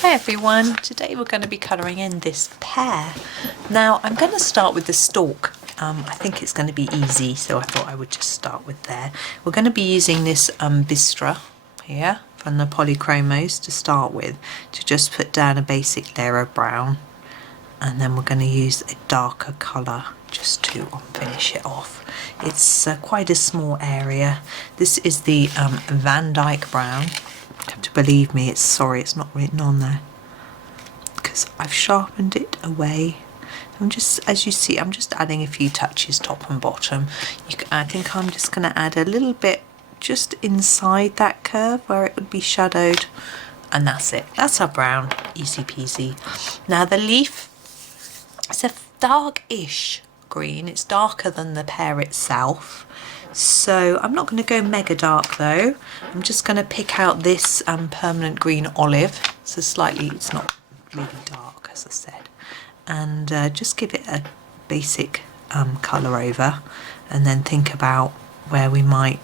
Hi everyone, today we're going to be colouring in this pear. Now I'm going to start with the stalk. I think it's going to be easy, so I thought I would just start with there. We're going to be using this Bistre here from the Polychromos to start with, to just put down a basic layer of brown, and then we're going to use a darker colour just to finish it off. It's quite a small area. This is the Van Dyck Brown. You have to believe me, it's not written on there because I've sharpened it away. I'm just, as you see, I'm just adding a few touches top and bottom. I think I'm just going to add a little bit just inside that curve where it would be shadowed, and that's it. That's our brown, easy peasy. Now the leaf, it's a dark-ish green. It's darker than the pear itself. So I'm not going to go mega dark though. I'm just going to pick out this permanent green olive. So slightly, it's not really dark as I said. And just give it a basic colour over, and then think about where we might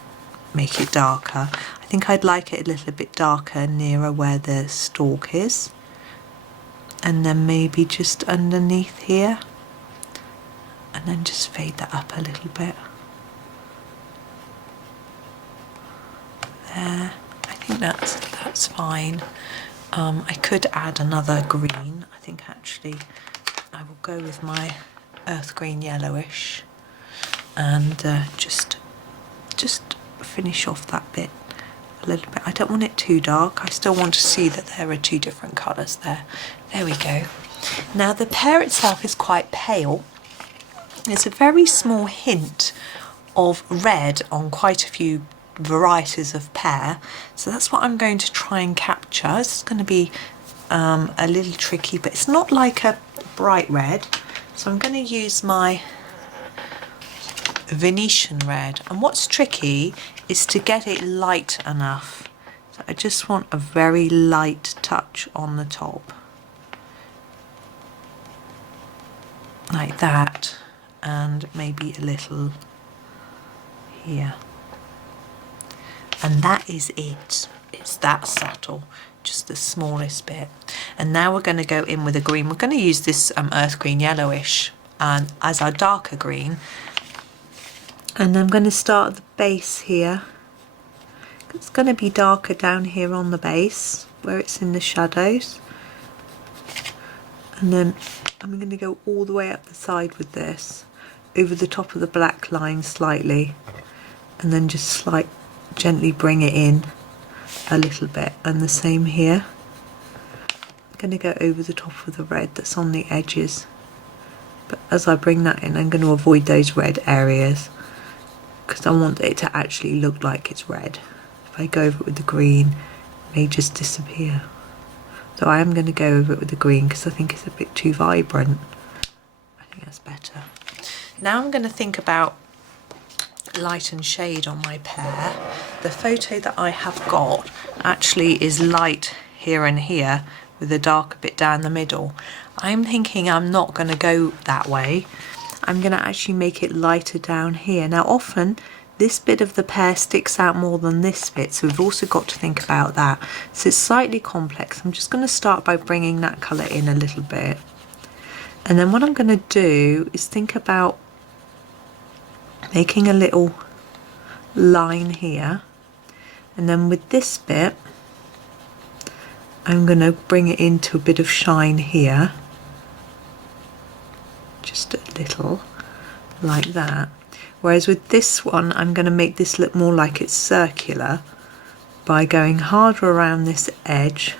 make it darker. I think I'd like it a little bit darker nearer where the stalk is. And then maybe just underneath here. And then just fade that up a little bit. There, I think that's fine. I could add another green. I think actually I will go with my earth green yellowish, and just finish off that bit a little bit. I don't want it too dark. I still want to see that there are two different colours there. There we go. Now the pear itself is quite pale. There's a very small hint of red on quite a few varieties of pear, so that's what I'm going to try and capture. It's going to be a little tricky, but it's not like a bright red, so I'm going to use my Venetian Red, and what's tricky is to get it light enough. So I just want a very light touch on the top like that, and maybe a little here. And that is it. It's that subtle, just the smallest bit. And now we're going to go in with a green. We're going to use this earth green yellowish as our darker green. And I'm going to start at the base here. It's going to be darker down here on the base where it's in the shadows. And then I'm going to go all the way up the side with this, over the top of the black line slightly, and then just gently bring it in a little bit. And the same here. I'm going to go over the top of the red that's on the edges, but as I bring that in I'm going to avoid those red areas because I want it to actually look like it's red. If I go over it with the green, it may just disappear. So I am going to go over it with the green because I think it's a bit too vibrant. I think that's better. Now I'm going to think about light and shade on my pear. The photo that I have got actually is light here and here with a darker bit down the middle. I'm thinking I'm not going to go that way. I'm going to actually make it lighter down here. Now often this bit of the pear sticks out more than this bit, so we've also got to think about that. So it's slightly complex. I'm just going to start by bringing that colour in a little bit, and then what I'm going to do is think about making a little line here, and then with this bit I'm going to bring it into a bit of shine here, just a little like that. Whereas with this one I'm going to make this look more like it's circular by going harder around this edge,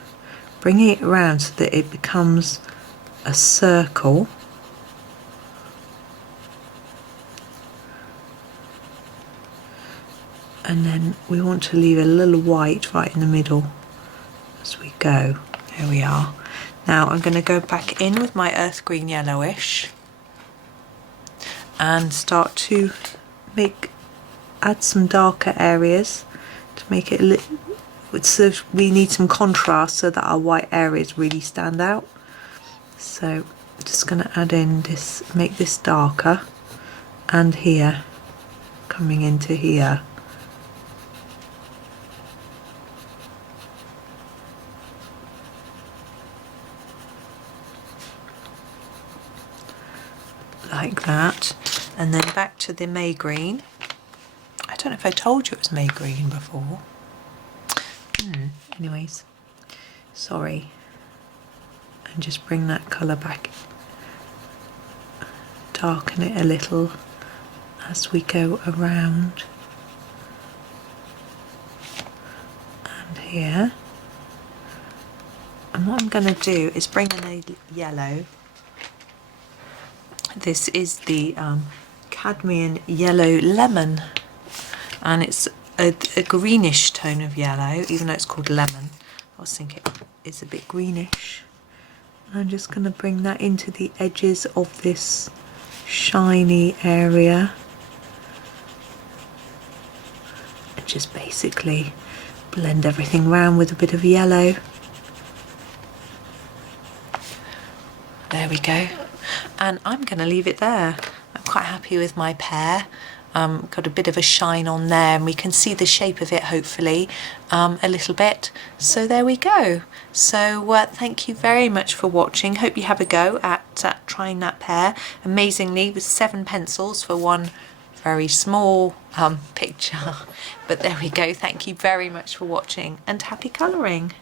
bringing it around so that it becomes a circle. And then we want to leave a little white right in the middle as we go. There we are. Now I'm going to go back in with my earth green yellowish and start to add some darker areas to make it a little, so we need some contrast so that our white areas really stand out. So I'm just going to add in this, make this darker, and here, coming into here. like that. And then back to the May green. I don't know if I told you it was May green before. Anyways, sorry. And just bring that colour back. Darken it a little as we go around. And here. And what I'm going to do is bring in a yellow. This is the Cadmium Yellow Lemon, and it's a greenish tone of yellow, even though it's called lemon. I was thinking it's a bit greenish. I'm just going to bring that into the edges of this shiny area and just basically blend everything round with a bit of yellow. There we go. And I'm going to leave it there. I'm quite happy with my pear. Got a bit of a shine on there, and we can see the shape of it hopefully a little bit. So there we go. So thank you very much for watching. Hope you have a go at trying that pear. Amazingly, with 7 pencils for one very small picture. But there we go. Thank you very much for watching, and happy colouring.